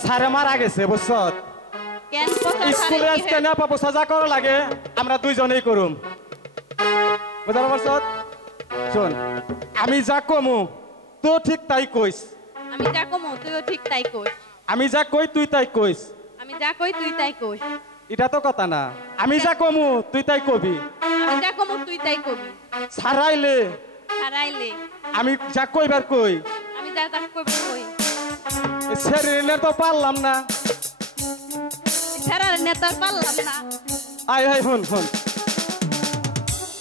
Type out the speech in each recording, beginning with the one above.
সারে মারা গেছে বুঝছো কেন কথা স্কুলে আজকে না পাবো সাজা করো লাগে আমরা দুইজনেই করুম বুঝতে পারছো শোন আমি যা কমু তো ঠিক তাই কইস আমি যা কমু তুইও ঠিক তাই কইস আমি যা কই তুই তাই কইস আমি যা কই তুই তাই কইস এটা তো কথা না আমি যা কমু তুই তাই কবি আমি যা কমু তুই তাই কবি সারাইলে হারাইলে আমি যা কইবার কই আমি যা তা কবি কই সেরিনে তো পারলাম না ছাড়ার নেতার পারলাম না আয় আয় হন হন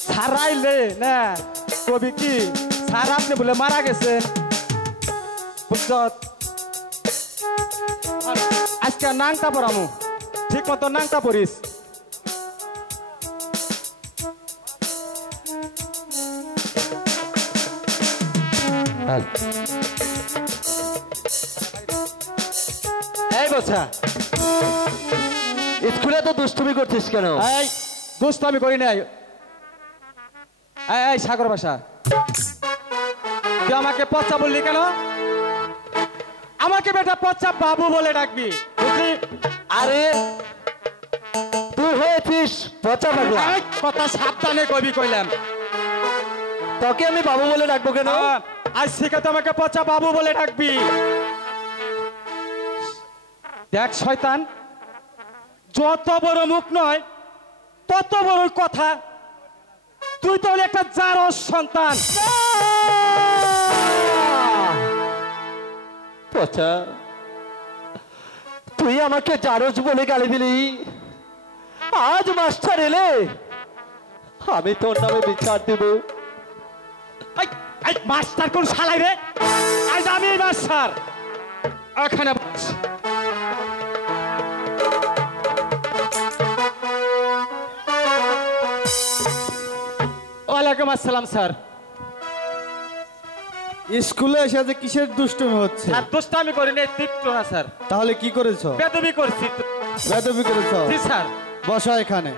সারাইলে না কবি কি স্যার আপনি বলে মারা গেছে বুঝছ আজকে নাংটা পড়ামু ঠিক মতো নাংটা পড়িস এই বচ্চা স্কুলে তো দুষ্টুমি করছিস কেন? এই দুষ্ট আমি করি নাই এই সাগর ভাষা তুই আমাকে পচা বললি কেন আমাকে বেটা পচা বাবু বলে ডাকবি বুঝলি আরে তুই হয়েছিস পচা পাগলা কথা সাবধানে কবি কইলাম তোকে আমি বাবু বলে ডাকবো কেন? আজ থেকে তো আমাকে পচা বাবু বলে ডাকবি দেখ শয়তান যত বড় মুখ নয় তত বড় কথা তুই তো একটা জারস সন্তান পচা তুই আমাকে জারজ বলে গালি দিলি আজ মাস্টার এলে আমি তোর নামে বিচার দেব মাস্টার কোন শালাই রে আজ আমি মাস্টার এখানে ওয়ালাইকুম আসসালাম স্যার স্কুলে এসে যে কিসের দুষ্টুমি হচ্ছে আর দুষ্টামি করি নাই তীর্থ না স্যার তাহলে কি করেছো বেদবি করছি বেদবি করেছো জি স্যার বসো এখানে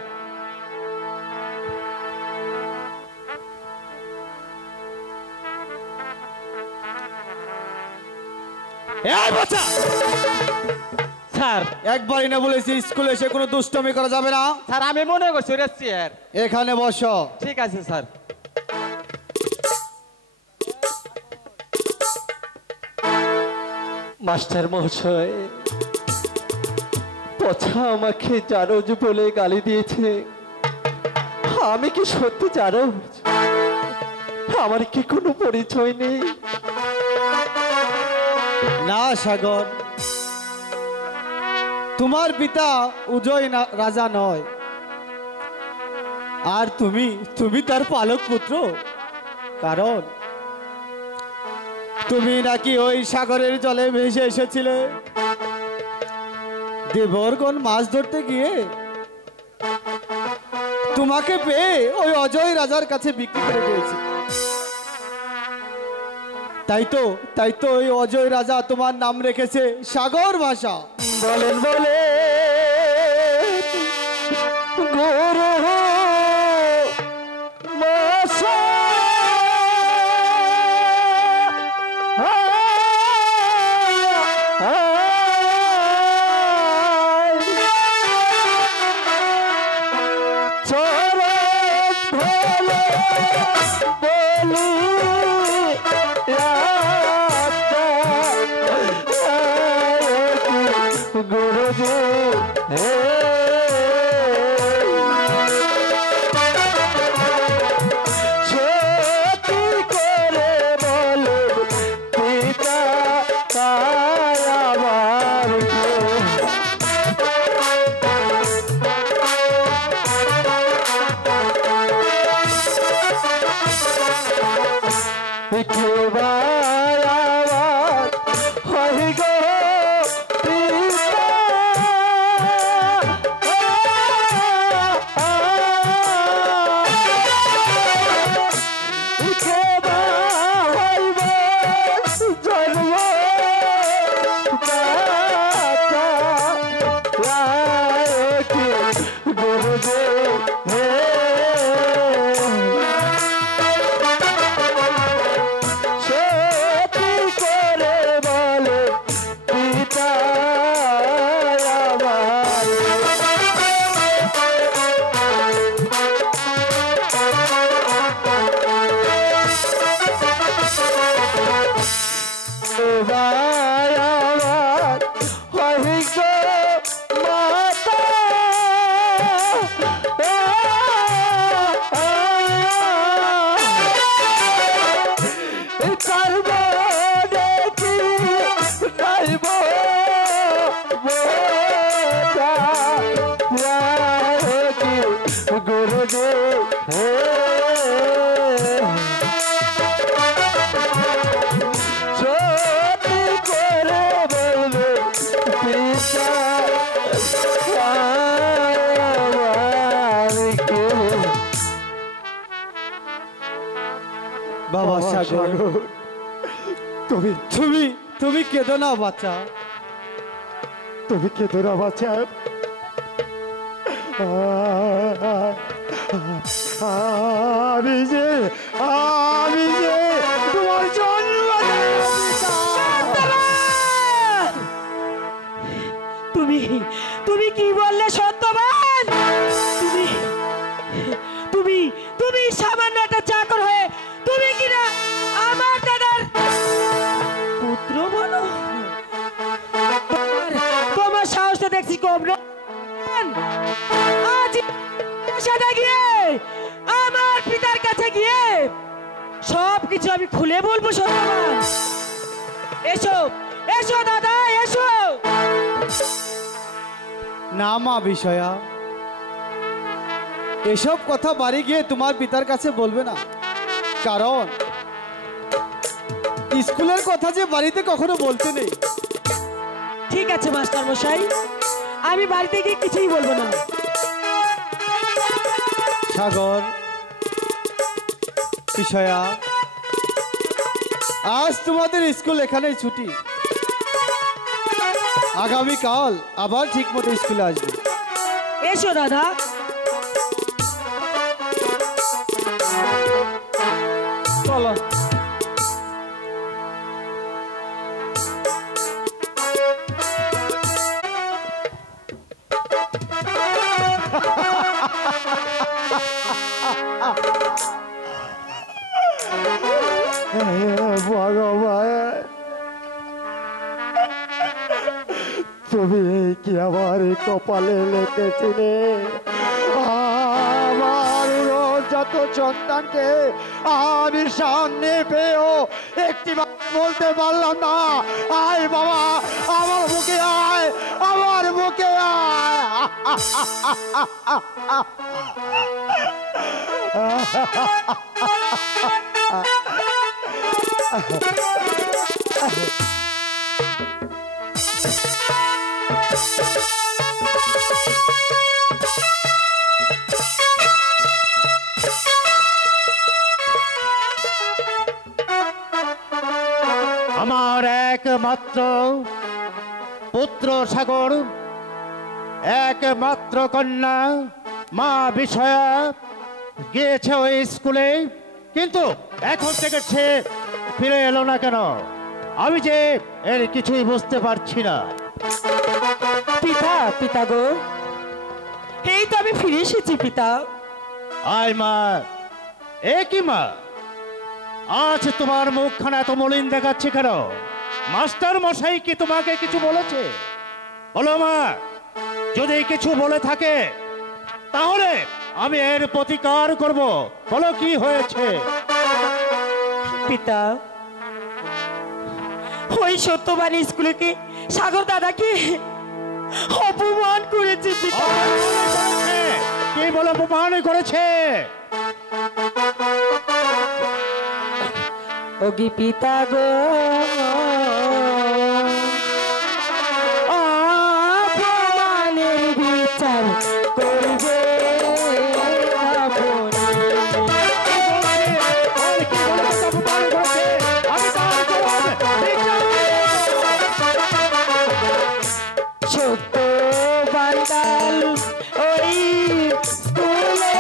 এই বাচ্চা স্যার একবারই না বলেছি স্কুলে এসে কোনো দুষ্টুমি করা যাবে না স্যার আমি মনে করছি রে চেয়ার এখানে বসো ঠিক আছে স্যার মাস্টার মহাশয় পচা আমাকে জারজ বলে গালি দিয়েছে আমি কি সত্যি জারজ আমার কি কোনো পরিচয় নেই না সাগর তোমার পিতা উজয় রাজা নয় আর তুমি তার পালক পুত্র কারণ তুমি নাকি ওই সাগরের জলে ভেসে এসেছিলে দেবরগণ মাছ ধরতে গিয়ে তোমাকে পেয়ে ওই অজয় রাজার কাছে বিক্রি করে দিয়েছে তাই তো ওই অজয় রাজা তোমার নাম রেখেছে সাগর ভাষা বলেন বলে গুরু গুরুজি সত্যি করে বলো পিতা আমার ভাই আমার অহিংস মাতা কারব দেখি নাইব গুরুদেব সত্যি করে বলবে পিতা বাবা সাগর, তুমি তুমি তুমি কেঁদো না বাচ্চা। তুমি কেঁদো না বাচ্চা। আমি যে তোমার জন্ম তুমি তুমি কি বললে সত্যবান? তুমি তুমি তুমি সামান্য একটা চাকর হয়ে তুমি কিনা আমার দাদার পুত্র বলো? তোমার সাহসটা দেখছি কম না। আজ সাদা গিয়ে আমার পিতার কাছে গিয়ে সবকিছু আমি খুলে বলবো সত্যবান। এসো এসো দাদা এসো। না মা বিষয়া, এসব কথা বাড়ি গিয়ে তোমার পিতার কাছে বলবে না, কারণ স্কুলের কথা যে বাড়িতে কখনো বলতে নেই। ঠিক আছে মাস্টার মশাই, আমি বাড়িতে গিয়ে কিছুই বলবো না। সাগর, বিষয়া, আজ তোমাদের স্কুল এখানেই ছুটি। আগামীকাল আবার ঠিক মতো স্কুলে আসবে। এসো দাদা। চলো। ভগবান, তুমি কি আমার কপালে লিখেছিলে? আমার যত সন্তানকে আমি সামনে পেয়েও একটি বলতে পারলাম না। আয় বাবা, আমার বুকে আয়, আমার বুকে আয়। আমার একমাত্র পুত্র সাগর, একমাত্র কন্যা মা বিষয়া গিয়েছে ওই স্কুলে, কিন্তু এখন থেকে সে ফিরে এলো না কেন? আমি যে এর কিছুই বুঝতে পারছি না। পিতা, পিতা গো, এই তো আমি ফিরে এসেছি পিতা। আয় মা। এ কি মা, আজ তোমার মুখখানা এত মলিন দেখাচ্ছে কেন? মাস্টার মশাই কি তোমাকে কিছু বলেছে? বলো মা, যদি কিছু বলে থাকে তাহলে আমি এর প্রতিকার করব। বলো কি হয়েছে? পিতা, ওই সত্যবান স্কুলে কি সাগর দাদাকে অপমান করেছে পিতা। কি বলে অপমান করেছে? ওগি পিতা গো, অপমানের বিচার করবে সত্য বান্দাল ওই স্কুলে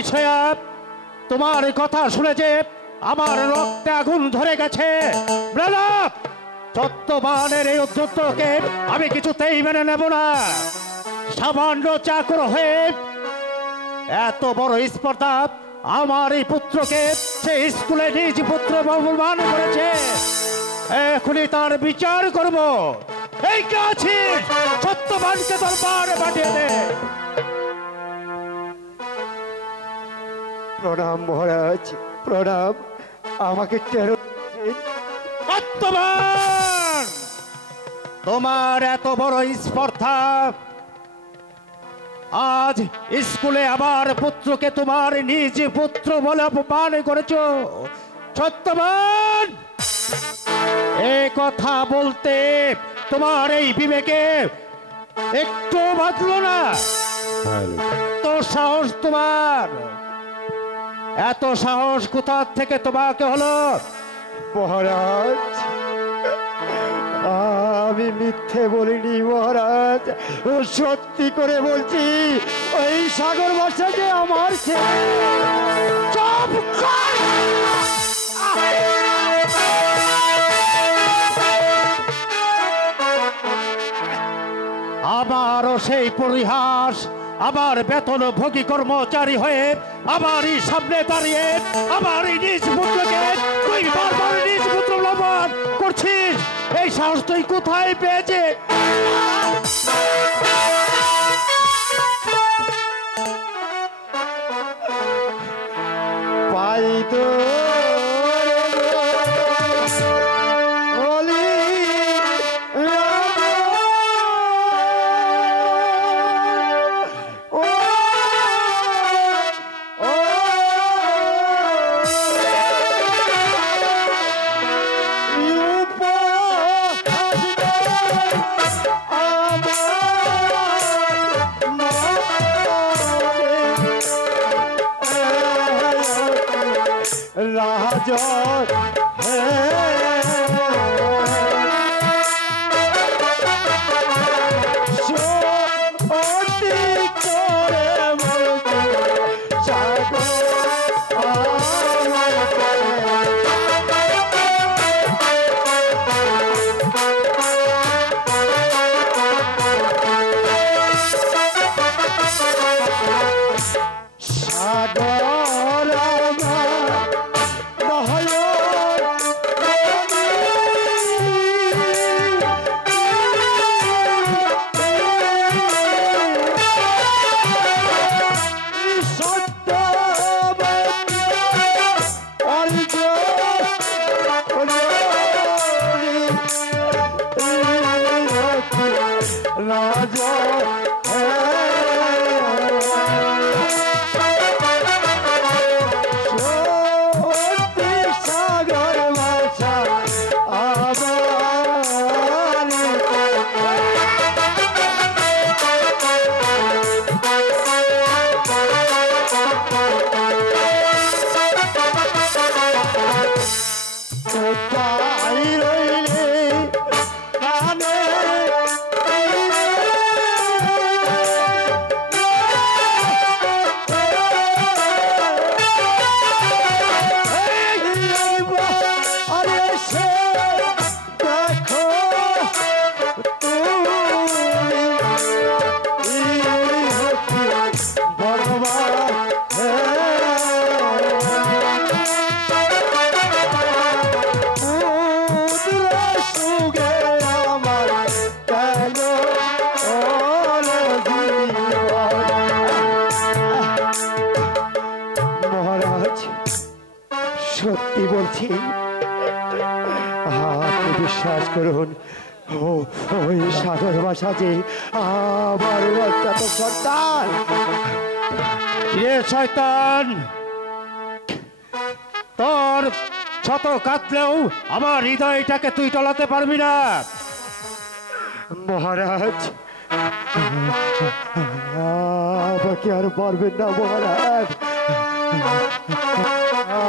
অভিষয়া, তোমার কথা শুনে যে আমার রক্তে আগুন ধরে গেছে। ব্রাদার, সত্যবানের এই উদ্ধতকে আমি কিছুতেই মেনে নেব না। সামান্য চাকর হয়ে এত বড় স্পর্ধা আমার এই পুত্রকে সে স্কুলে নিজ পুত্র অপমান করেছে। এখনই তার বিচার করব। এই কাছে সত্যবানকে দরবারে পাঠিয়ে দে। প্রণাম মহারাজ, প্রণাম। আমাকে কেন সত্যবান, তোমার এত বড় স্পর্ধা, আজ স্কুলে আমার পুত্রকে তোমার নিজ পুত্র বলে অপমান করেছ। সত্যবান, এই কথা বলতে তোমার এই বিবেকে একটু বাঁধলো না? তো সাহস তোমার, এত সাহস কোথা থেকে তোমাকে হলো? মহারাজ? আমি মিথ্যে বলিনি মহারাজ, সত্যি করে বলছি। ওই সাগর বর্ষা যে আমার ছেলে। চুপ কর! আবারও সেই পরিহাস, আবার বেতন ভোগী কর্মচারী হয়ে আমারই সামনে দাঁড়িয়ে আমারই নিজ পুত্রকে তুই বারবার নিজ পুত্র লবণ করছিস। এই সাহস তুই কোথায় পেয়েছে? পাই তো রাজা সত্যি বলছি, আপনি বিশ্বাস করুন, ওই সাগর ভাষা যে আমার বাচ্চা তো সন্তান। রে শয়তান, তোর শত কাঁদলেও আমার হৃদয়টাকে তুই টলাতে পারবি না। মহারাজ, আমাকে আর পারবেন না মহারাজ।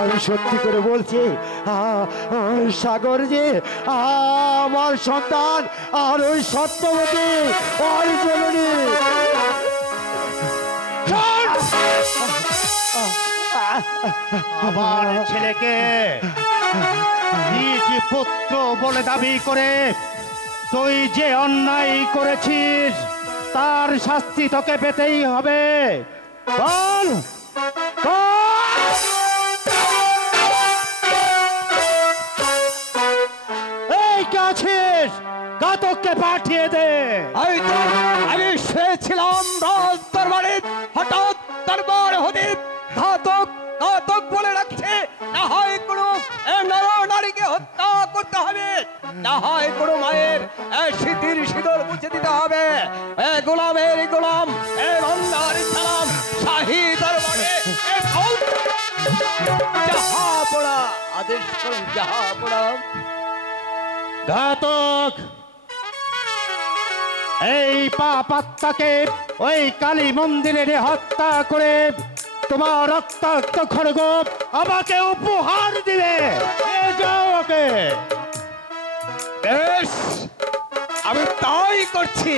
আমি সত্যি করে বলছি, সাগর যে আমার সন্তান, আর ওই সত্যবতী ওর জননী। আমার ছেলেকে নিজ পুত্র বলে দাবি করে তুই যে অন্যায় করেছিস তার শাস্তি তোকে পেতেই হবে। বল বল! এই কে আছিস? ঘাতককে পাঠিয়ে দে। আমি শুয়েছিলাম রাজ দরবারে, হঠাৎ দরবার হতে ঘাতক ঘাতক বলে রাখছে, না হয় কোনো নর নারীকে হত্যা করতে হবে, না হয় কোনো মায়ের স্মৃতির সিঁদুর মুছে দিতে হবে। গোলামের গোলাম, বান্দার সালাম, শাহী দরবারে যাহা পড়া আদেশ করুন, যাহা পড়া। ঘাতক এই পাপাত্মাকে ওই কালী মন্দিরে হত্যা করে তোমার রক্তাক্ত খড়গ আমাকে উপহার দিবে। যাও ওকে। বেশ, আমি তাই করছি।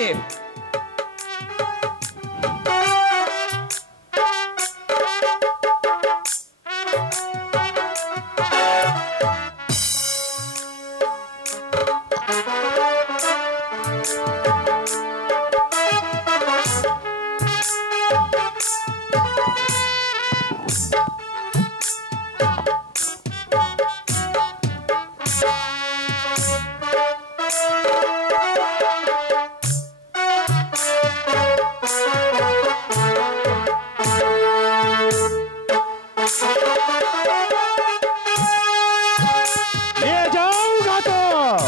নিয়ে যাও ঘাতক।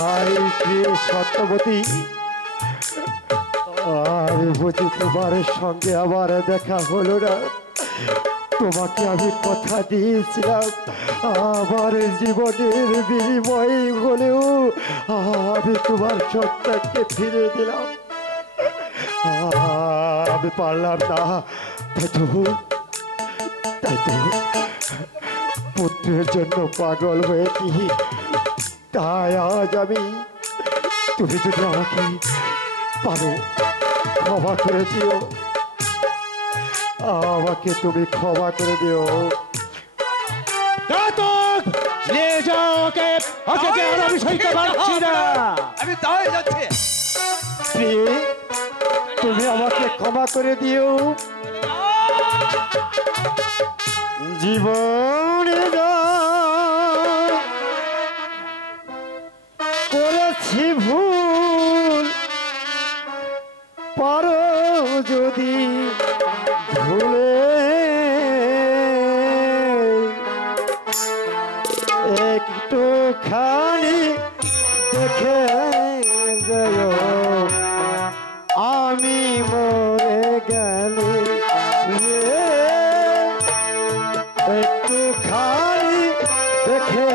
হাই প্রিয় সত্যবতী, আর বুঝি তোমার সঙ্গে আবার দেখা হলো না। তোমাকে আমি কথা দিয়েছিলাম আমার জীবনের বিনিময় হলেও আমি তোমার সন্তানকে ফিরে দিলাম। আমি পারলাম না, তাই তো পুত্রের জন্য পাগল হয়েছি। তাই আজ আমি, তুমি যদি আমাকে পারো ক্ষমা করে দিও, আমাকে তুমি ক্ষমা করে দিও। ঘাতক নিয়ে যাও ওকে। ওকে আর আমি সইতে পারছি না। আমি তাই যাচ্ছি। প্রিয়ে, তুমি আমাকে ক্ষমা করে দিও। জীবনে যা করেছি ভুল, পারো যদি ভুলে একটুখানি দেখে যাও, আমি মরে গেলে একটুখানি দেখে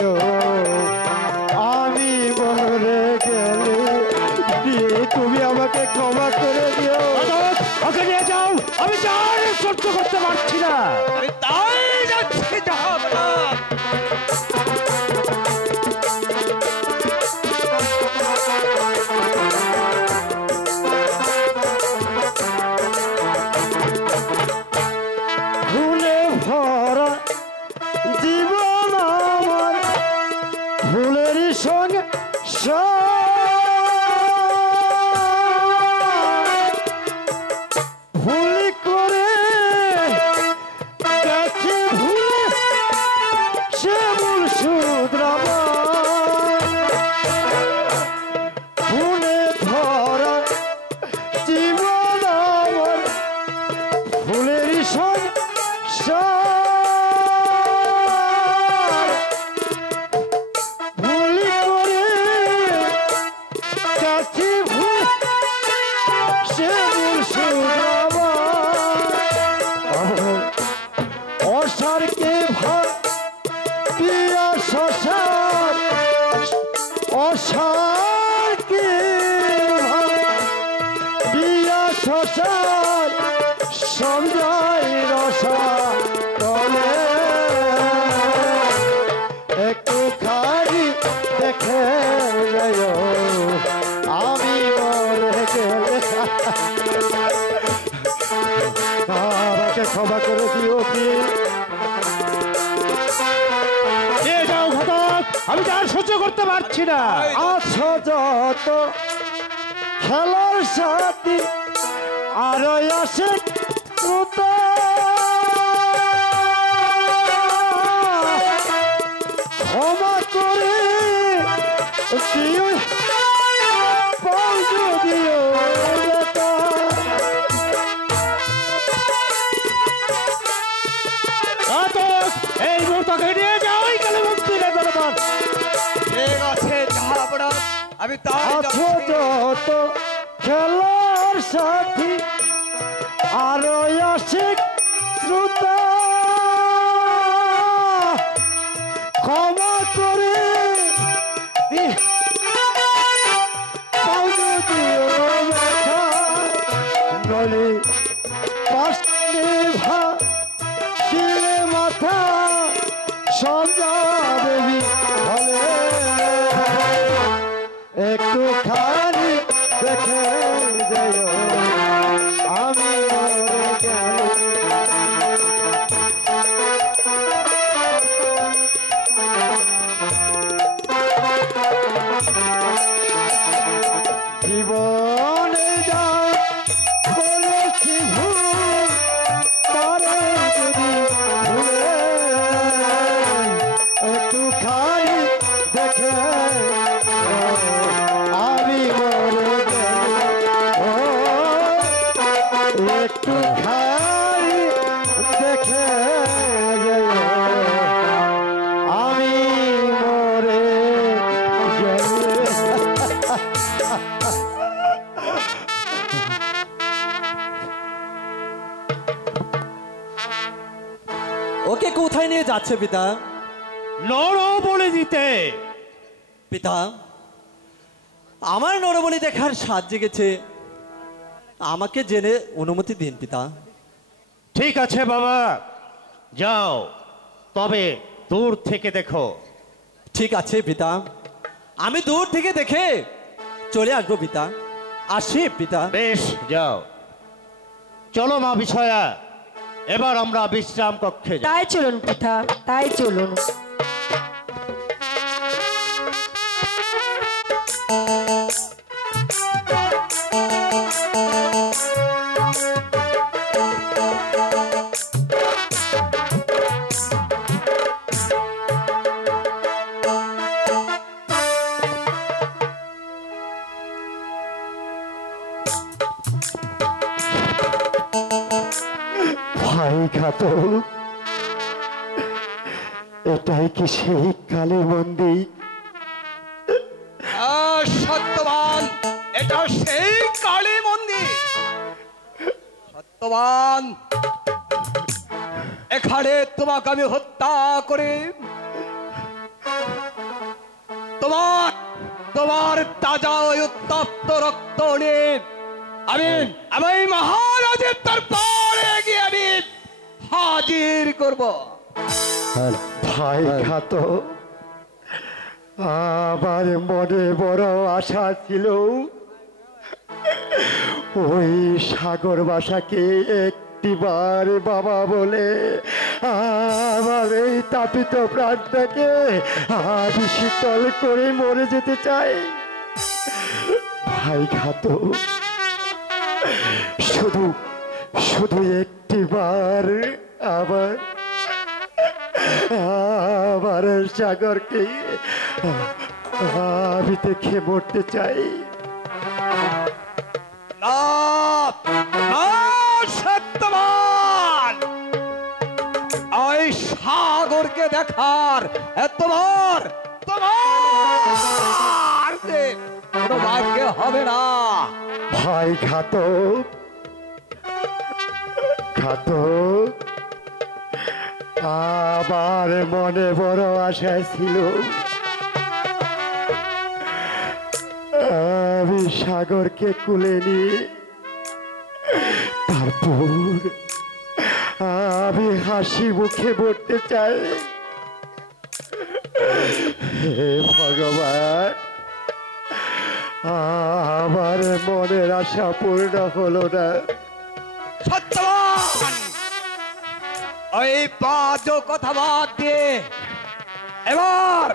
যাও, আমি মরে গেলে। তুমি আমাকে ক্ষমা করে দিও। ওকে নিয়ে যাও। আমি আর সহ্য করতে পারছি না। আমি তাই যাচ্ছি, যাহা বলা। ভুলে ভরা জীবন আমার, ভুলেরই সঙ্গে ভুল করে গেছে, ভুলে সে ভুল শুধরাব। ভুলে ভরা জীবন আমার, ভুলেরই সঙ্গে ভুল করে বিয়া শশার অসার কি বিয়া শশার সব যায় রসা তলে একটু খালি দেখে যায় আমি মরে গেলে আমাকে ক্ষমা করে দিও কি নিয়ে যাও ঘাতক, আমি তো আর সহ্য করতে পারছি না। আছো যত খেলার সাথী আরো আসে শ্রোতা ক্ষমা করে দিও পাও যদিও বেটা। ঘাতক, এই মুহূর্তকে নিয়ে যাও এই কালী মন্দিরে দরবার। ঠিক আছে জাহাপনা, আমি তাই আছো যাচ্ছি। যত খেলার সাথী আরো আসে শ্রোতা ক্ষমা করে নলে ভা দিলে মাথা সঞ্জাবি হলে একটু খালি দেখে যাই আমি মরে গেলে জীবনে যা করেছি ভুল তারে যদি ভুলে একটু খালি দেখে আমি মরে গেলে একটু খালি দেখে যাই আমি মরে গেলে ওকে কোথায় নিয়ে যাচ্ছে পিতা? নরবলি দিতে। পিতা, আমার নরবলি দেখার স্বাদ জেগেছে, আমাকে জেনে অনুমতি দিন পিতা। ঠিক আছে বাবা, যাও, তবে দূর থেকে দেখো। ঠিক আছে পিতা, আমি দূর থেকে দেখে চলে আসবো পিতা। আসি পিতা। বেশ, যাও। চলো মা বিষয়া, এবার আমরা বিশ্রাম কক্ষে যাই। তাই চলুন পিতা, তাই চলুন। ভাই ঘাতক, এটাই কি সেই কালী মন্দির? সত্যবান, এটা সেই কালী মন্দির। সত্যবান, এখানে তোমাকে আমি হত্যা করে তোমার তোমার তাজা ওই উত্তপ্ত রক্ত নিয়ে আমি আমি মহারাজের দরবারে গিয়ে আমি হাজির করব। ভাই ঘাতক, আমার মনে বড় আশা ছিল ওই সাগর বাসাকে একটিবার বাবা বলে আমার এই তাপিত প্রাণটাকে আমি শীতল করে মরে যেতে চাই। ভাই ঘাতক, শুধু শুধু একটিবার আবার আমার সাগরকে আমি দেখে মরতে চাই। না, না, সত্যবান, ওই সাগরকে দেখার তোমার তোমার যে কোনো ভাগ্য হবে না। ভাই ঘাতক, ঘাতক, আমার মনে বড় আশা ছিল আমি সাগরকে কুলে নিয়ে তারপর আমি হাসি মুখে মরতে চাই। হে ভগবান, আমার মনের আশা পূর্ণ হলো না। সত্যবান, ওই বাজে কথা বাদ দিয়ে এবার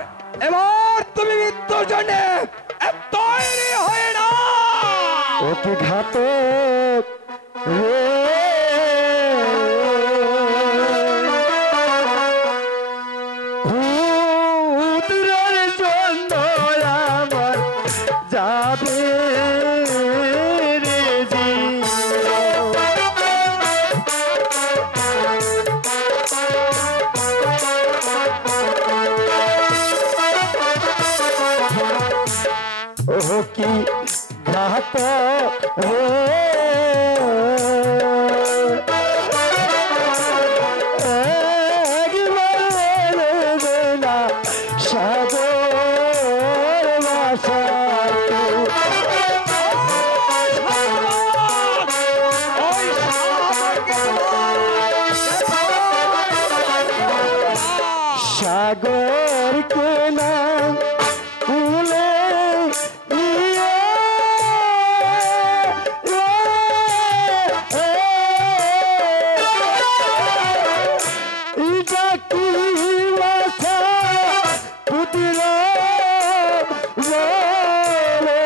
এবার তুমি মৃত্যুর জন্য তৈরি হয়ে না। অতি ঘাতক পুত্রের জন্য আমার যাবে রে জীবন। ও কি ঘাত সাগর ভাষা ওই সাগরকে সাগর কে নাম কুলে নিয়ে ইটা কি ভাষা পুত্র বলে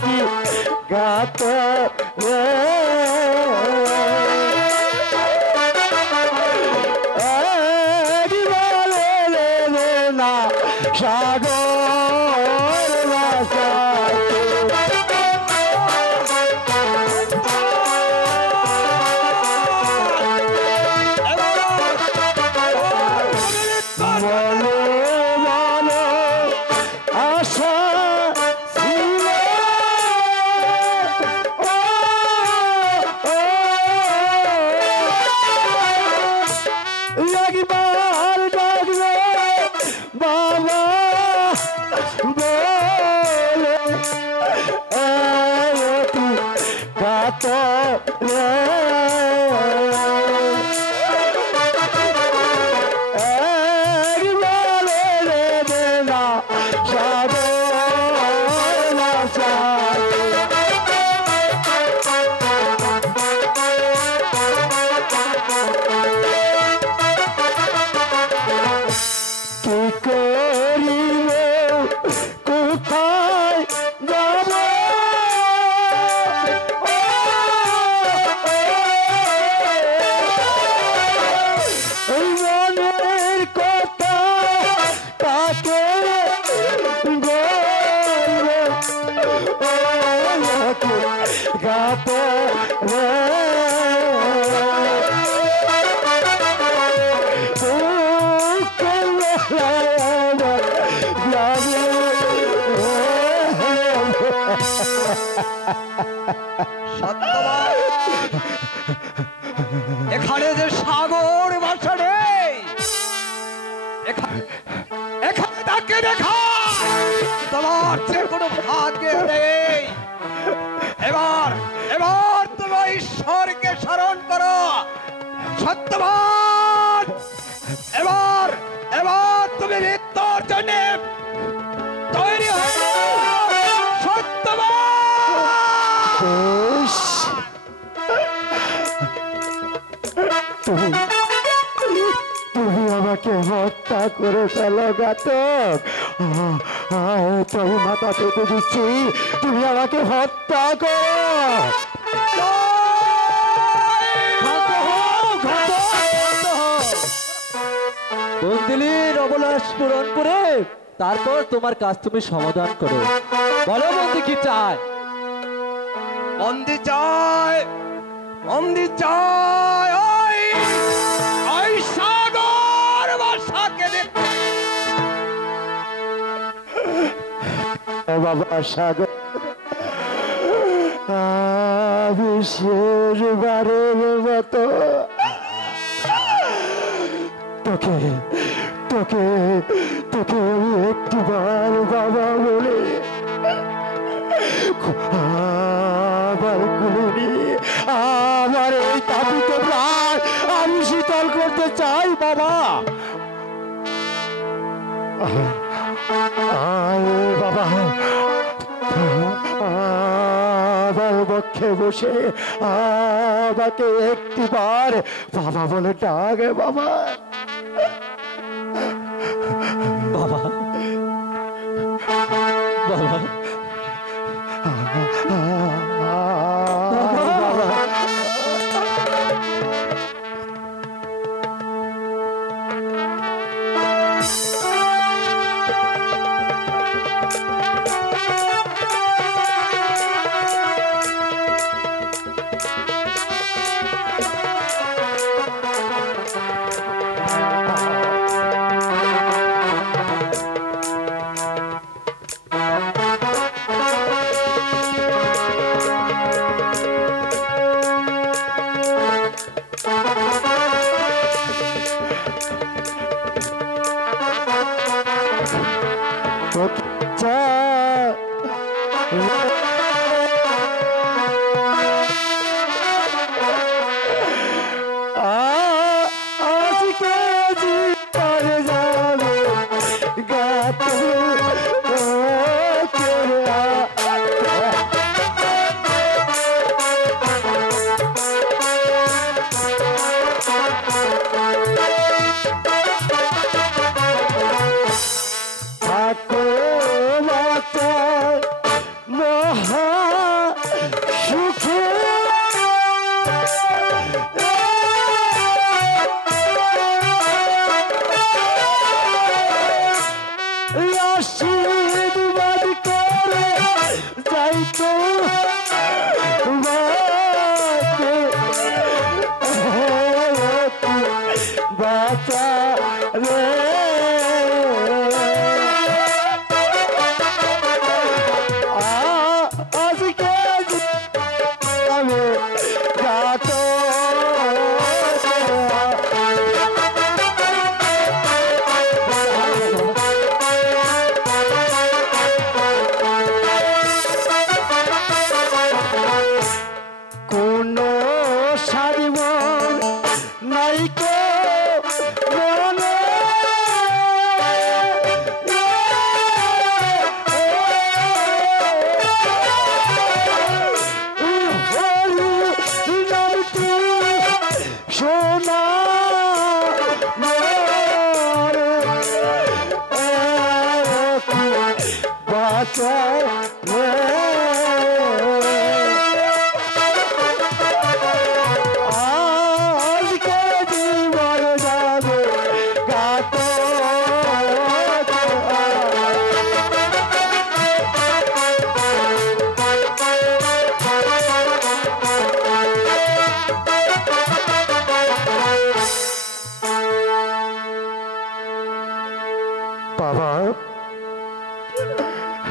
কি গাত সাগর ভাষা বলো বলো আশা ছিল একবার ডাকবে বাবা বলে তুই গাত রে কি করিব কোথায় যাব ওই মনের কথা তাকে গাত রে সত্যবান, এখানে যে সাগর ভাষা নেই, এখানে তাকে দেখা তোমার যে কোনো ভাগ্যে নেই। এবার এবার তুমি ঈশ্বরকে স্মরণ করো। সত্যবান, এবার এবার তুমি মৃত্যুর জন্য তৈরি হয়ে যাও। সত্যবান, তুমি আমাকে হত্যা করে ফেলো ঘাতক। তুমি মাথা পেতে দিচ্ছি, তুমি আমাকে হত্যা করো। বন্দিলীর অবলাস পূরণ করে তারপর তোমার কাজ তুমি সমাধান করো। বলো বন্দি কি চায়? বন্দি চায়, বন্দি চায় ওই ওই সাগর ভাষাকে দেখতে। বাবা সাগর, আমি শেষবারের মতো তোকে তোকে তোকে আমি একটিবার বাবা বলে আবার কুলে নিয়ে আমার এই তাপিত প্রাণ আমি শীতল করতে চাই বাবা। আয় বাবা, আমার বক্ষে বসে আমাকে একটিবার বাবা বলে ডাকে বাবা। বাবা বাবা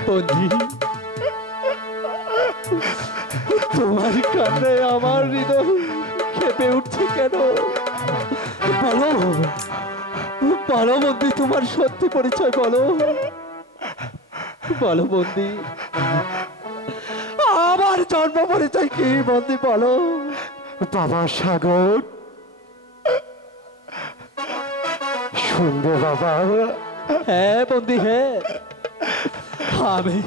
বন্ধি, তোমার কান্নায় আমার হৃদয় কেঁপে উঠছে কেন? বলো বলো বন্ধি, তোমার সত্যি পরিচয় বলো। বলো বন্ধি, আমার জন্ম পরিচয় কি বন্ধি বলো। বাবা সাগর, শুনবে বাবা? হ্যাঁ বন্ধি, হ্যাঁ আমি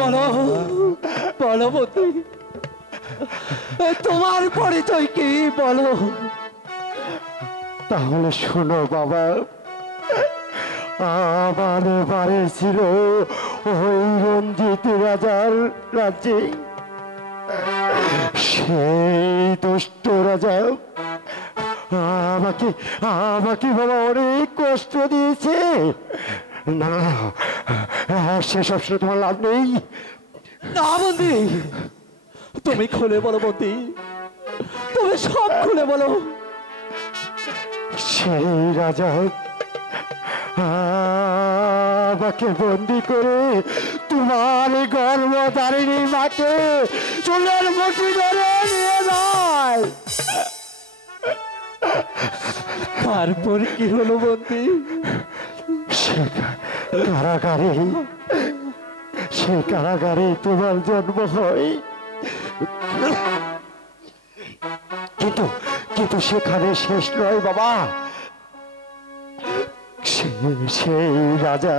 বলো বলো বন্ধি, তোমার পরিচয় কি বলো। তাহলে শোনো বাবা, আমার বাড়ি ছিল ওই রঞ্জিত রাজার রাজ্যে। সেই দুষ্ট রাজা আমাকে আমাকে বাবা অনেক কষ্ট দিয়েছে। না সেসব শুনে তোমার লাভ নেই। না বন্ধি, তুমি খুলে বলো বন্ধি, তুমি সব খুলে বলো। সেই রাজা আমাকে বন্দি করে তোমার গর্ভধারিণী মাকে চুলের মুঠি ধরে নিয়ে যায়। তারপর কি হলো বন্দি? সে কারাগারে তোমার জন্ম হয়, কিন্তু কিন্তু সেখানে শেষ নয় বাবা। সেই রাজা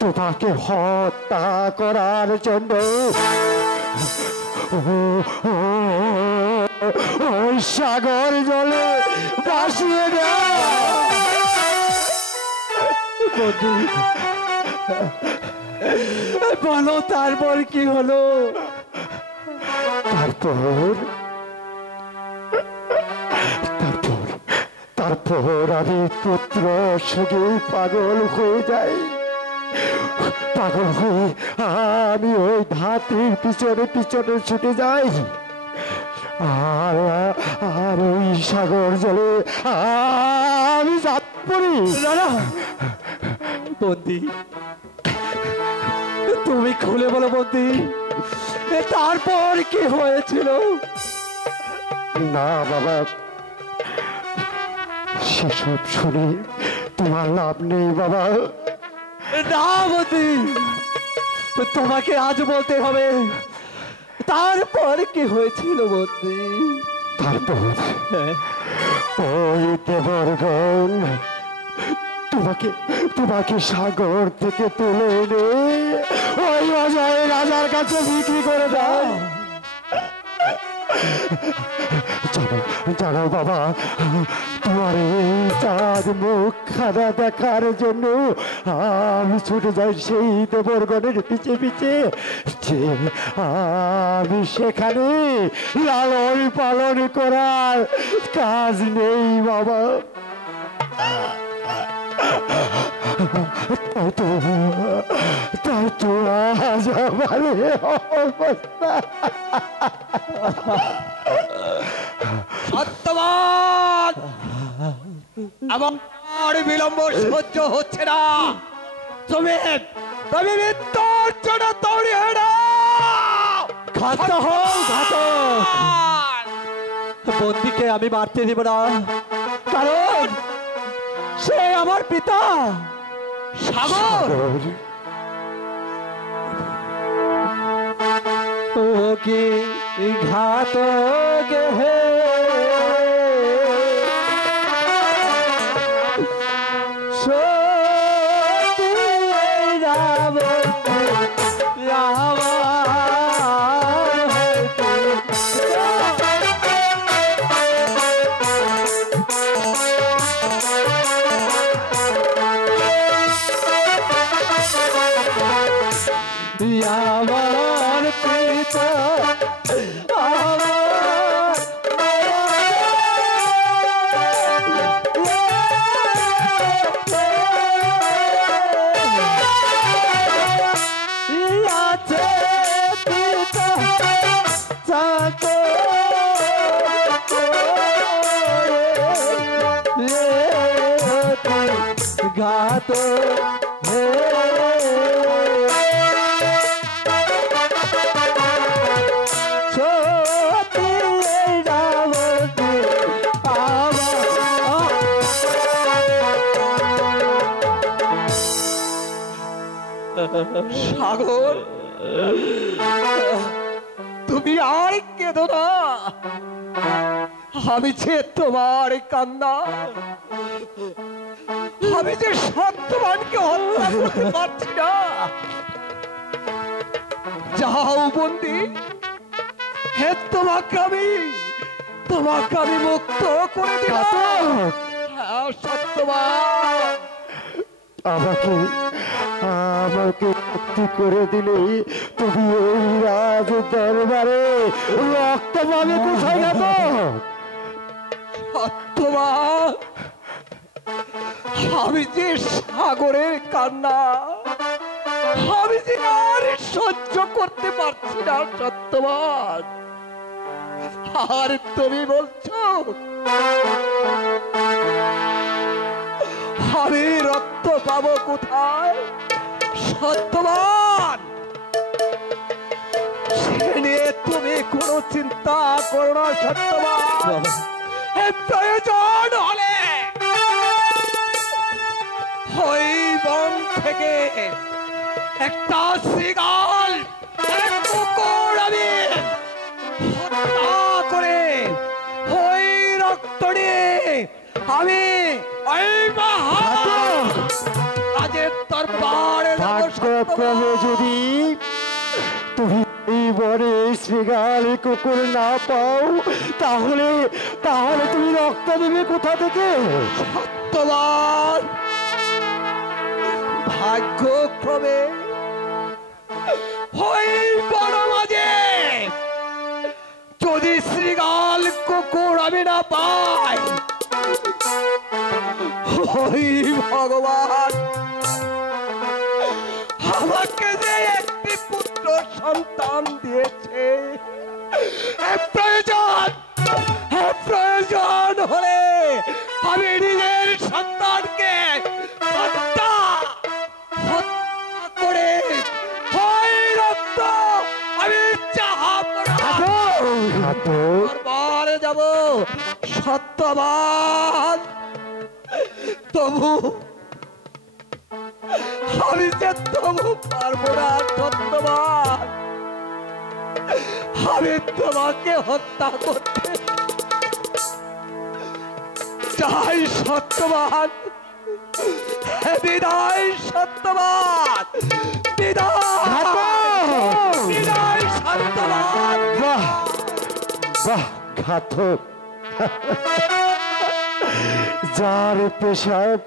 তোমাকে হত্যা করার জন্য ওই সাগর জলে ভাসিয়ে দেয়। বলো তারপর কি হলো? তারপর আমি পুত্র সুখে পাগল হয়ে যাই। পাগল হয়ে আমি ওই ধাত্রীর পিছনে পিছনে ছুটে যাই, আর ওই সাগর জলে আমি ঝাঁপ পড়ি। বন্দি, তুমি খুলে বলো বন্দি, তারপর কি হয়েছিল? না বাবা, সেসব শুনে তোমার লাভ নেই বাবা। না বন্দি, তোমাকে আজ বলতে হবে তারপর কি হয়েছিল বন্দি। তারপর ওই দেবরগণ তোমাকে সাগর থেকে তুলে এনে ওই অজয় রাজার কাছে বিক্রি করে দেয়। জানো বাবা, তোমার এই চাঁদ মুখ খানা দেখার জন্য আমি ছুটে যাই সেই দেবরগণের পিছে পিছে। আমি সেখানে লালন পালন করার কাজ নেই বাবা। তাই তো আজ আমার অবস্থা। সত্যবান, আমার বিলম্ব সহ্য হচ্ছে না। তুমি মৃত্যুর জন্য তৈরি হয়ে নাও। ঘাতক হও, ঘাতক। বন্দিকে আমি মারতে দিব না, কারণ সে আমার পিতা সাগর। ও কি ঘাতক হে, সত্যি রাম রাম আমার পিতা ঘাত সাগর, তুমি আর কেঁদো না। আমি যে তোমার কান্না, আমি যে সত্যবানকে হত্যা করতে পারছি না। যাও বন্দি, হে তোমাকে আমি মুক্ত করে দিলাম। হ্যাঁ সত্যবান, আমাকে মুক্তি করে দিলে তুমি ওই রাজ দরবারে রক্ত পাবে কোথায় না তো? সত্যবান, আমি যে সাগরের কান্না, আমি যে আর সহ্য করতে পারছি না সত্যবান। আর তুমি বলছো আমি রক্ত পাবো কোথায়? সত্যবান, সে নিয়ে তুমি কোনো চিন্তা করো না সত্যবান। প্রয়োজন হলে ওই বন থেকে একটা শৃগাল এক কুকুর আমি হত্যা করে ওই রক্ত নিয়ে আমি ওই রাজের দরবারে ভাগ্যক্রমে যদি তুমি এই বনে শৃগাল কুকুর না পাও তাহলে তাহলে তুমি রক্ত দেবে কোথা থেকে? তোমার ভাগ্যক্রমে ওই বড় মাঝে যদি শৃগাল কুকুর আমি না পাই, ওই ভগবান আমাকে যে একটি পুত্র সন্তান দিয়েছে, প্রয়োজন হলে আমি নিজের সন্তানকে হত্যা করে ওই রক্ত আমি দরবারে যাব সত্যবান। তবু আমি যে তবু পারবো না সত্যবান, আমি তোমাকে হত্যা করতে চাই সত্যবান। বিদায় সত্যবান, বিদায় সত্যবান। বাহ বাহ ঘাতক, যার পেশাব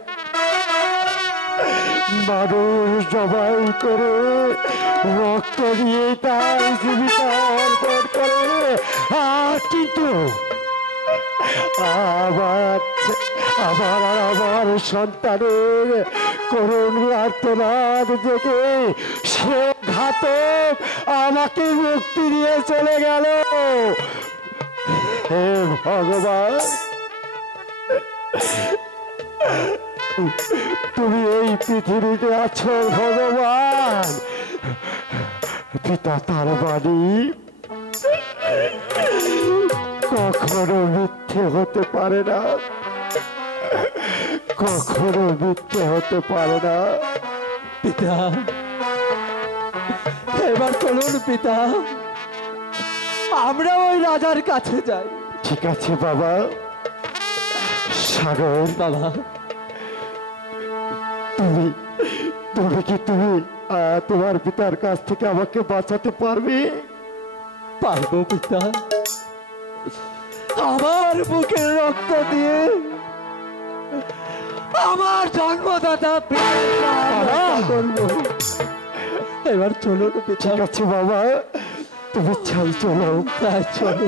মানুষ জবাই করে রক্ত দিয়ে তার জীবিকা অর্জন করে, আর কিন্তু আমার সন্তানের করুণ আর্তনাদ দেখে সে ঘাতক আমাকে মুক্তি দিয়ে চলে গেল। হে ভগবান, তুমি এই পৃথিবীতে আছো ভগবান। পিতা তার বাণী কখনো মিথ্যে হতে পারে না, কখনো মিথ্যে হতে পারে না। পিতা, এবার চলুন পিতা, আমরা ওই রাজার কাছে যাই। ঠিক আছে বাবা। সাগর বাবা, তুমি তুমি কি তুমি তোমার পিতার কাছ থেকে আমাকে বাঁচাতে পারবে? পারবো পিতা, আমার বুকের রক্ত দিয়ে আমার জন্মদাতা করবো। এবার চলুন পিতা। ঠিক আছে বাবা, তুমি চাই চলো। তাই চলো।